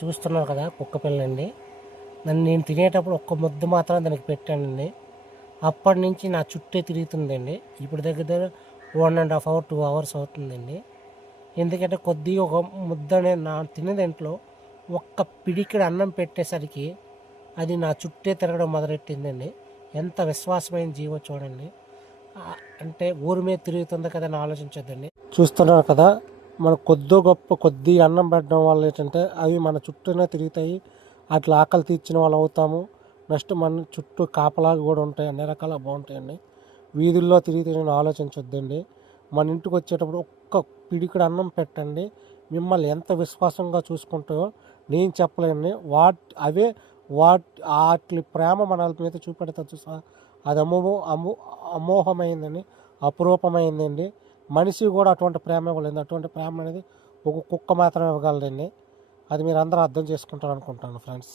చూస్తున్నారు కదా కుక్క పిల్లండి. నేను తినేటప్పుడు ఒక్క ముద్ద మాత్రం దానికి పెట్టానండి. అప్పటి నుంచి నా చుట్టే తిరుగుతుందండి. ఇప్పుడు దగ్గర దగ్గర 1.5 అవర్ 2 అవర్స్ అవుతుందండి. ఎందుకంటే కొద్దిగా ఒక ముద్దనే నా తినే దాంట్లో ఒక్క పిడికిడి అన్నం పెట్టేసరికి అది నా చుట్టే తిరగడం మొదలెట్టిందండి. ఎంత విశ్వాసమైన జీవో చూడండి. అంటే ఊరి మీద తిరుగుతుంది కదా అని ఆలోచించొద్దండి. చూస్తున్నారు కదా, మన కొద్దో గొప్ప కొద్ది అన్నం పెట్టడం వల్ల ఏంటంటే అవి మన చుట్టూనే తిరుగుతాయి. అట్లా ఆకలి తీర్చిన వాళ్ళు అవుతాము. నెక్స్ట్ మన చుట్టూ కాపలాగా కూడా ఉంటాయి, అన్ని రకాల బాగుంటాయండి. వీధుల్లో తిరిగితే నేను ఆలోచించొద్దండి. మన ఇంటికి వచ్చేటప్పుడు ఒక్క పిడికిడి అన్నం పెట్టండి, మిమ్మల్ని ఎంత విశ్వాసంగా చూసుకుంటాయో నేను చెప్పలేను. అవే వాటి ప్రేమ మన మీద చూపెడతా చూసా, అది అమోఘమైందండి, అపురూపమైందండి. మనిషి కూడా అటువంటి ప్రేమ ఇవ్వలేదు. అటువంటి ప్రేమ అనేది ఒక కుక్క మాత్రమే ఇవ్వగలదండి. అది మీరు అందరూ అర్థం చేసుకుంటారు అనుకుంటాను ఫ్రెండ్స్.